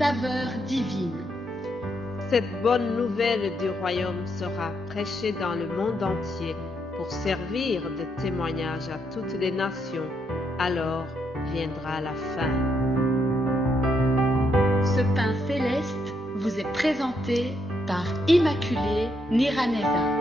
saveur divine. Cette bonne nouvelle du royaume sera prêchée dans le monde entier pour servir de témoignage à toutes les nations. Alors viendra la fin. Ce pain céleste vous est présenté par Immaculée Niraneza.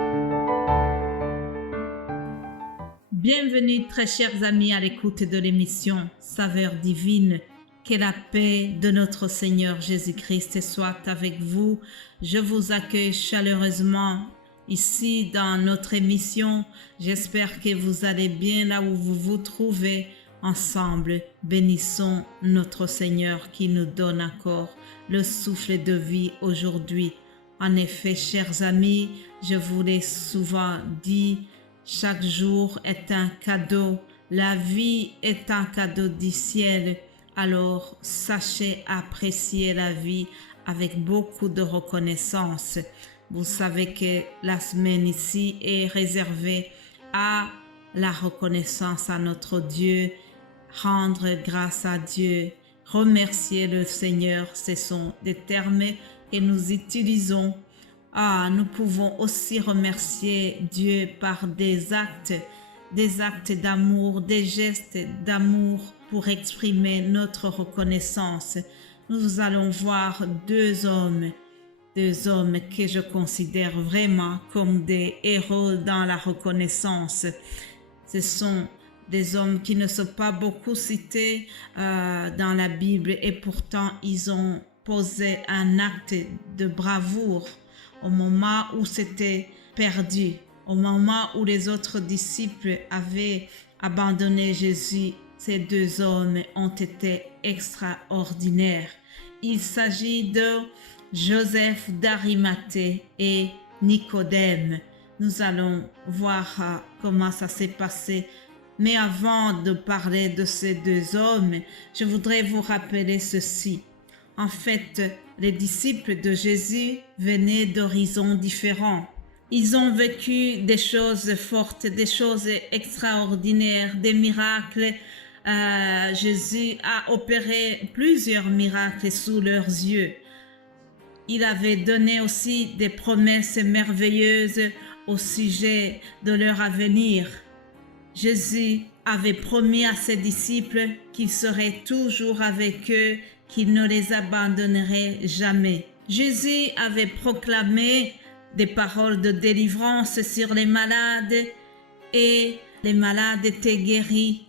Bienvenue très chers amis à l'écoute de l'émission Saveur divine. Que la paix de notre Seigneur Jésus-Christ soit avec vous. Je vous accueille chaleureusement ici dans notre émission. J'espère que vous allez bien là où vous vous trouvez. Ensemble, bénissons notre Seigneur qui nous donne encore le souffle de vie aujourd'hui. En effet, chers amis, je vous l'ai souvent dit, chaque jour est un cadeau. La vie est un cadeau du ciel. Alors, sachez apprécier la vie avec beaucoup de reconnaissance. Vous savez que la semaine ici est réservée à la reconnaissance à notre Dieu, rendre grâce à Dieu, remercier le Seigneur. Ce sont des termes que nous utilisons. Nous pouvons aussi remercier Dieu par des actes d'amour, des gestes d'amour pour exprimer notre reconnaissance. Nous allons voir deux hommes que je considère vraiment comme des héros dans la reconnaissance. Ce sont des hommes qui ne sont pas beaucoup cités dans la Bible et pourtant ils ont posé un acte de bravoure au moment où c'était perdu, au moment où les autres disciples avaient abandonné Jésus. Ces deux hommes ont été extraordinaires. Il s'agit de Joseph d'Arimathée et Nicodème. Nous allons voir comment ça s'est passé. Mais avant de parler de ces deux hommes, je voudrais vous rappeler ceci. En fait, les disciples de Jésus venaient d'horizons différents. Ils ont vécu des choses fortes, des choses extraordinaires, des miracles. Jésus a opéré plusieurs miracles sous leurs yeux. Il avait donné aussi des promesses merveilleuses au sujet de leur avenir. Jésus avait promis à ses disciples qu'il serait toujours avec eux, qu'il ne les abandonnerait jamais. Jésus avait proclamé des paroles de délivrance sur les malades et les malades étaient guéris.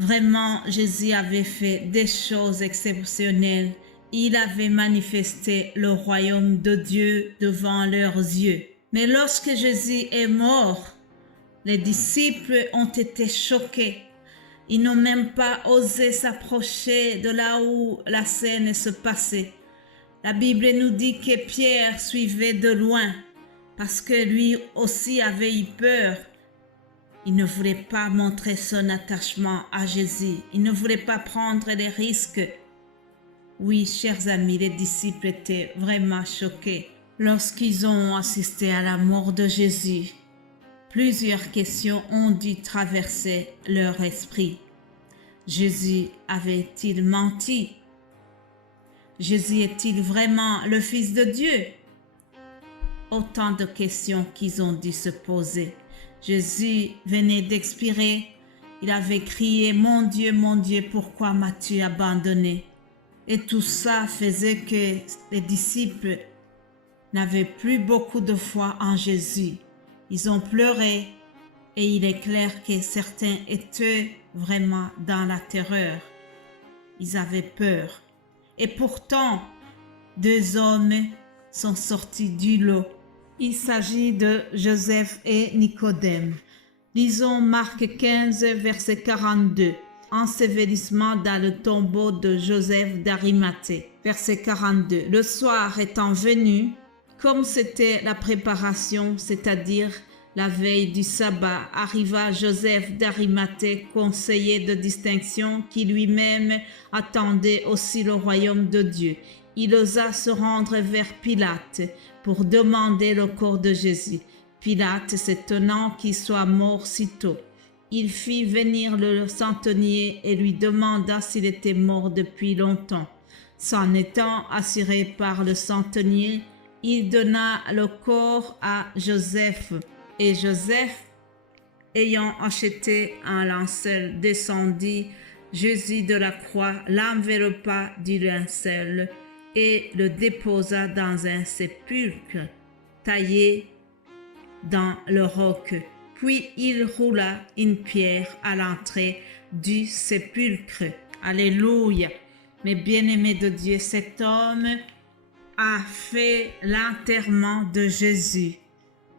Vraiment, Jésus avait fait des choses exceptionnelles. Il avait manifesté le royaume de Dieu devant leurs yeux. Mais lorsque Jésus est mort, les disciples ont été choqués. Ils n'ont même pas osé s'approcher de là où la scène se passait. La Bible nous dit que Pierre suivait de loin parce que lui aussi avait eu peur. Il ne voulait pas montrer son attachement à Jésus. Il ne voulait pas prendre les risques. Oui, chers amis, les disciples étaient vraiment choqués lorsqu'ils ont assisté à la mort de Jésus. Plusieurs questions ont dû traverser leur esprit. Jésus avait-il menti? Jésus est-il vraiment le Fils de Dieu? Autant de questions qu'ils ont dû se poser. Jésus venait d'expirer. Il avait crié « Mon Dieu, pourquoi m'as-tu abandonné ?» Et tout ça faisait que les disciples n'avaient plus beaucoup de foi en Jésus. Ils ont pleuré et il est clair que certains étaient vraiment dans la terreur. Ils avaient peur. Et pourtant, deux hommes sont sortis du lot. Il s'agit de Joseph et Nicodème. Lisons Marc 15, verset 42. Ensevelissement dans le tombeau de Joseph d'Arimathée. Verset 42. Le soir étant venu, comme c'était la préparation, c'est-à-dire la veille du sabbat, arriva Joseph d'Arimathée, conseiller de distinction, qui lui-même attendait aussi le royaume de Dieu. Il osa se rendre vers Pilate pour demander le corps de Jésus. Pilate, s'étonnant qu'il soit mort si tôt, il fit venir le centenier et lui demanda s'il était mort depuis longtemps. S'en étant assuré par le centenier, il donna le corps à Joseph. Et Joseph, ayant acheté un linceul, descendit Jésus de la croix, l'enveloppa du linceul et le déposa dans un sépulcre taillé dans le roc. Puis il roula une pierre à l'entrée du sépulcre. Alléluia. Mes bien-aimés de Dieu, cet homme a fait l'enterrement de Jésus.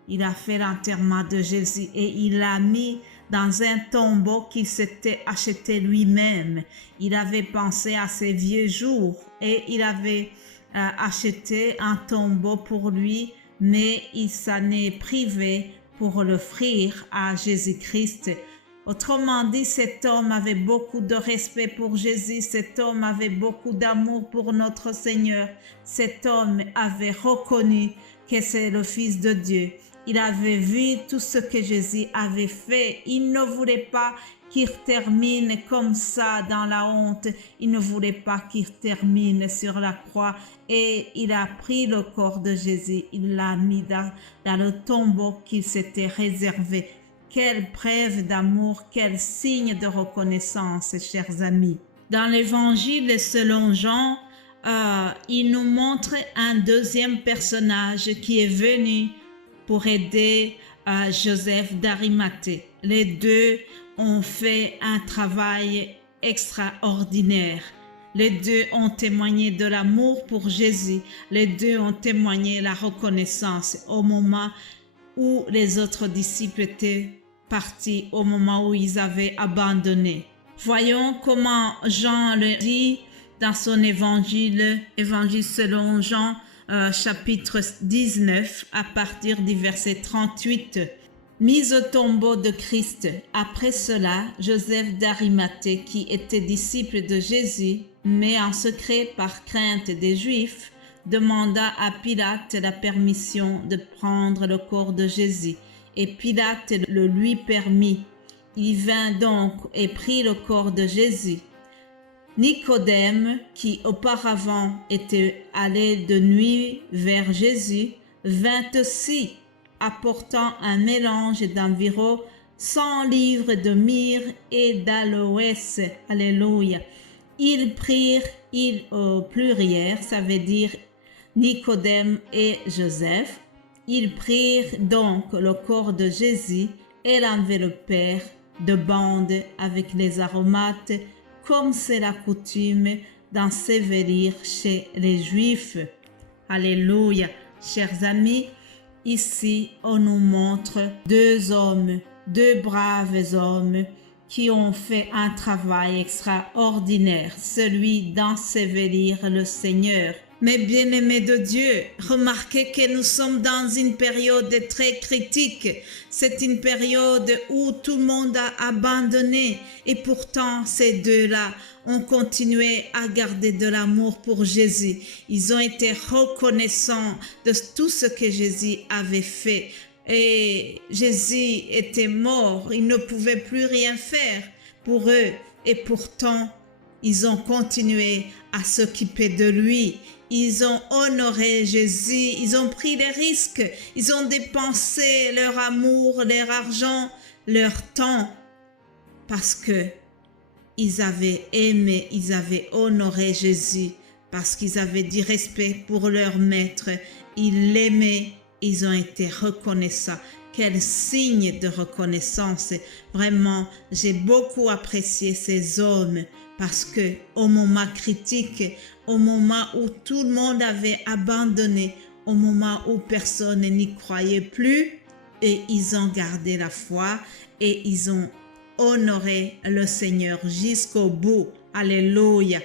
Il a fait l'enterrement de Jésus et il l'a mis dans un tombeau qu'il s'était acheté lui-même. Il avait pensé à ses vieux jours et il avait acheté un tombeau pour lui, mais il s'en est privé pour l'offrir à Jésus-Christ. Autrement dit, cet homme avait beaucoup de respect pour Jésus, cet homme avait beaucoup d'amour pour notre Seigneur, cet homme avait reconnu que c'est le Fils de Dieu. Il avait vu tout ce que Jésus avait fait. Il ne voulait pas qu'il termine comme ça dans la honte. Il ne voulait pas qu'il termine sur la croix. Et il a pris le corps de Jésus. Il l'a mis dans le tombeau qu'il s'était réservé. Quelle preuve d'amour, quel signe de reconnaissance, chers amis. Dans l'évangile selon Jean, il nous montre un deuxième personnage qui est venu pour aider Joseph d'Arimathée. Les deux ont fait un travail extraordinaire. Les deux ont témoigné de l'amour pour Jésus. Les deux ont témoigné la reconnaissance au moment où les autres disciples étaient partis, au moment où ils avaient abandonné. Voyons comment Jean le dit dans son évangile selon Jean, chapitre 19, à partir du verset 38. Mis au tombeau de Christ. Après cela, Joseph d'Arimathée, qui était disciple de Jésus, mais en secret par crainte des Juifs, demanda à Pilate la permission de prendre le corps de Jésus. Et Pilate le lui permit. Il vint donc et prit le corps de Jésus. Nicodème, qui auparavant était allé de nuit vers Jésus, vint aussi, apportant un mélange d'environ 100 livres de myrrhe et d'aloès. Alléluia. Ils prirent, au pluriel, ça veut dire Nicodème et Joseph. Ils prirent donc le corps de Jésus et l'enveloppèrent de bandes avec les aromates, comme c'est la coutume d'ensevelir chez les Juifs. Alléluia. Chers amis, ici on nous montre deux hommes, deux braves hommes qui ont fait un travail extraordinaire, celui d'ensevelir le Seigneur. Mes bien-aimés de Dieu, remarquez que nous sommes dans une période très critique. C'est une période où tout le monde a abandonné et pourtant ces deux-là ont continué à garder de l'amour pour Jésus. Ils ont été reconnaissants de tout ce que Jésus avait fait. Et Jésus était mort, il ne pouvait plus rien faire pour eux et pourtant ils ont continué à s'occuper de lui. Ils ont honoré Jésus, ils ont pris des risques, ils ont dépensé leur amour, leur argent, leur temps, parce que ils avaient aimé, ils avaient honoré Jésus, parce qu'ils avaient du respect pour leur maître, ils l'aimaient, ils ont été reconnaissants. Quel signe de reconnaissance! Vraiment, j'ai beaucoup apprécié ces hommes parce que au moment critique, au moment où tout le monde avait abandonné, au moment où personne n'y croyait plus, et ils ont gardé la foi et ils ont honoré le Seigneur jusqu'au bout. Alléluia!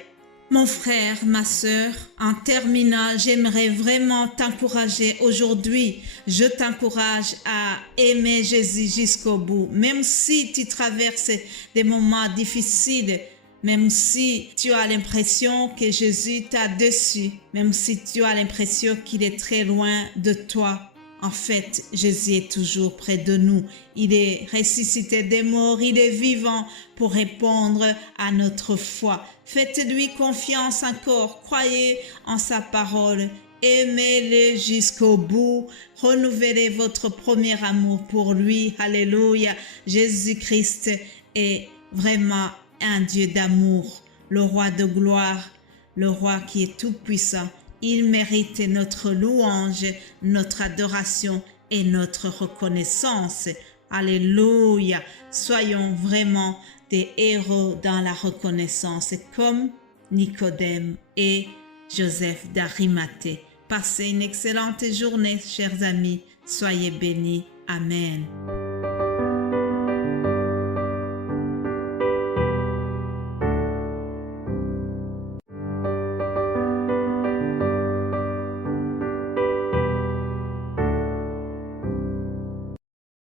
Mon frère, ma sœur, en terminant, j'aimerais vraiment t'encourager aujourd'hui. Je t'encourage à aimer Jésus jusqu'au bout. Même si tu traverses des moments difficiles, même si tu as l'impression que Jésus t'a déçu, même si tu as l'impression qu'il est très loin de toi, En fait, Jésus est toujours près de nous. Il est ressuscité des morts, il est vivant pour répondre à notre foi. Faites-lui confiance encore, croyez en sa parole, aimez-le jusqu'au bout, renouvelez votre premier amour pour lui. Alléluia. Jésus-Christ est vraiment un Dieu d'amour, le roi de gloire, le roi qui est tout puissant. Il mérite notre louange, notre adoration et notre reconnaissance. Alléluia. Soyons vraiment des héros dans la reconnaissance comme Nicodème et Joseph d'Arimathée. Passez une excellente journée, chers amis. Soyez bénis. Amen.